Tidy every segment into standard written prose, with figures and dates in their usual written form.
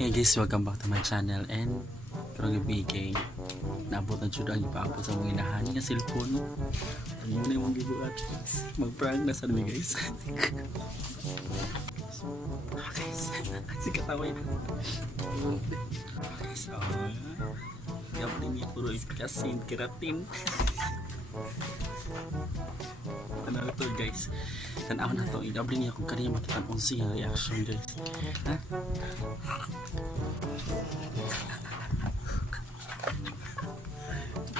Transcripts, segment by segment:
Hey guys, welcome back to my channel and karong gabi kay naabot na jud ang ipaabot sa mga inahani nga cellphone. Ang muna yung gibuhat. Mag-prank na sa mi guys. Guys, si kataway na. Guys, gabi ni puro ipikasin keratin. Ano na to guys? Tanaw na to. Igabli niya kung kanina makita ang siya reaction guys. Ha?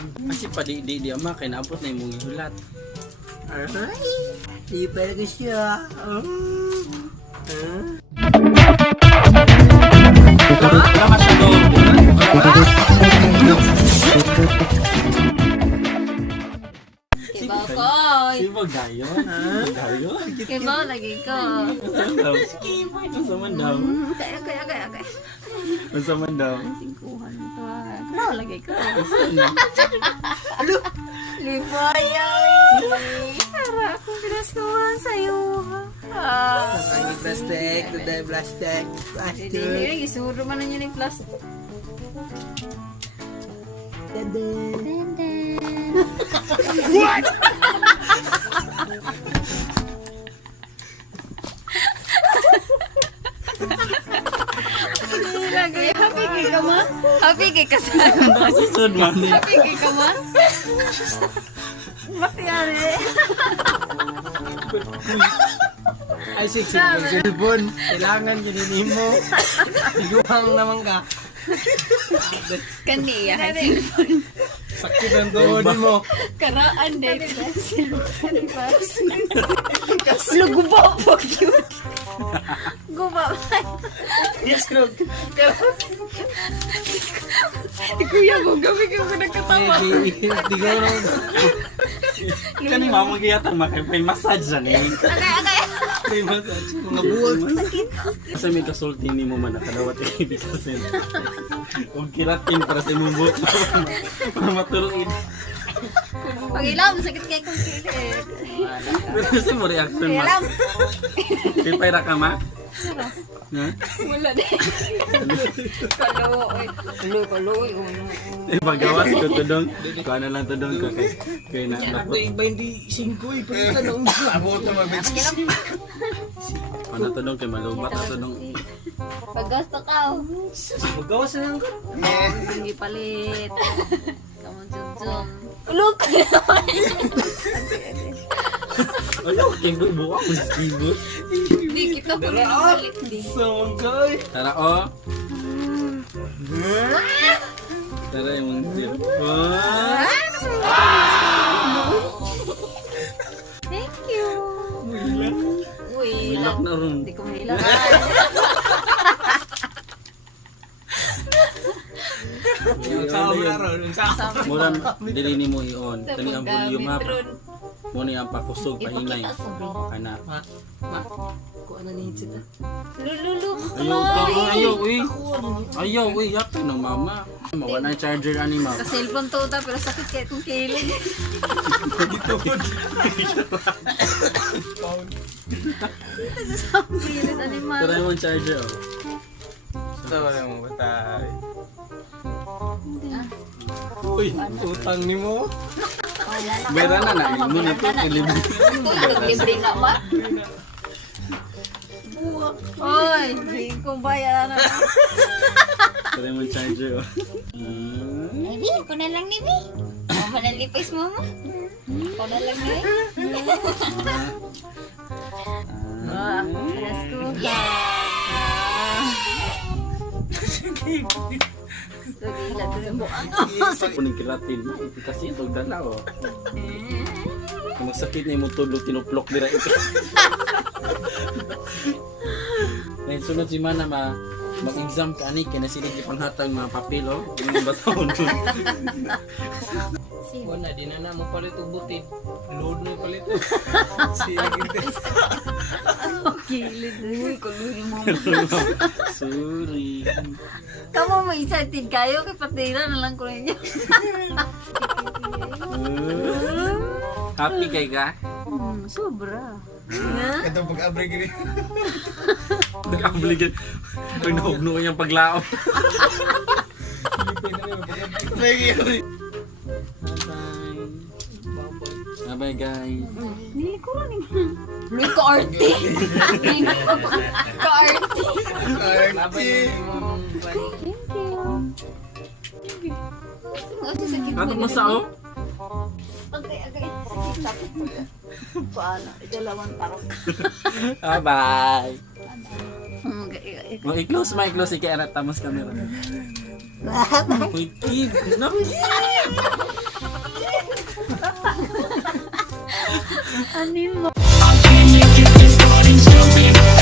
Kasi pa di ama kay naabot na yung mong ihulat. Aray! Di talaga siya. Wala masyado. Kibaw ko. Si Bagayon? Bagayon? Kibaw lagi ko. Saan daw? Masa man daw? Kaya. Masa man daw? Singkuhan ito. Kibaw lagi ko. Ano? Libayay. Para akong pinaskuhan sa'yo. Ang plastic, the plastic, Hindi nila, isuro man na niya ng plastic. What? Happy kay ka man? Happy kay ka sa Nasusunod man. Happy kay ka man? Matiyari. Ay, siksi ng cellphone. Kailangan ganinin mo. Iguhang naman ka. Kaniya, cellphone. Sakit ang tuhod mo. Karaan din. Cellphone. Lo, guba po yun. Guba pa. Yes, Krog. Di kuya mo, gabi ka ko nagkatawa. Di ko naman. Kani mamo giyatan makay massage dyan eh. May massage. Mga buwag. Kasi may kasulti ni mo man nakadawat eh. Ibig sabihin. Huwag kiratin para sa imong buhok. Para matulog. Pag ilam, sakit kayo kong kilit. Pero kasi mo reaction ma. Ilam. Pipay ra ka ma? Ha? Wala din. Kaloy. Kaloy. Eh pagawas ko tudong. Kuha na lang tudong ko kay na. Ito iba hindi 5 eh. Pagkita na unsa. Abot na mag-bitch. Ano tudong kay malubat na tudong. Paggasto ka. Magawas na lang ka. Hindi palit. Kamon jum. Ulog ko naman. Ano kay buwa mo skibo. Hindi kita ko palit. So, guy. Tara oh. Tara yung zero. Thank you. Uy, Hilak na ron. Hindi ko mahilak. Sama na ron. Muran dili ni mo i-on. Kani ang volume up. Mo ni ang pakusog pahinay. Kana. Kung ano ni Hitsita. Lululu. Ayaw uy, yato ng mama. Mawala na charger ani ma. Sa cellphone to ta pero sakit kaya kung kilig. Sa kilig animal. Tara yung charger oh. Ito yung batay. Uy, utang ni mo. Bera na na imo na to libre. Libre na ba? Oy, di ko bayaran. Tara yung charger oh. Baby, ako na lang ni Bi. Ako manalipis mo mo. Ako na lang ni. Alas ko. Lagila to yung buang. Kuning kiratin kasi ito dala oh. Kung magsakit na yung tulo tinuplok dira ito. Ngayon sunod si Mana mag-exam ka ani kaya nasilid yung panghatag mga papel oh. Hindi mo batahon doon. Wala, di na mo palit o butid. Load na palit. Sige. Kilid. Uy, kulungin mo. Sorry. Kamu mo excited kayo kay patira na lang ko ninyo. Happy kay ka? Sobra. Ito pag-abri gini. Nag-abligin. Pag nahugno niyang paglaom. Lagi. Bye-bye guys. Nili ko rin. May ka-arte. May ka-arte. Archie. Kasi sakit Katok mo sa o? Agay. Sakit mo. Paano? Dalawang tarong. Bye-bye. Agay. I-close mo, i-close. Ikiarat tamos camera. Uy, kid. No, Ano mo? Can you get this started? Show me.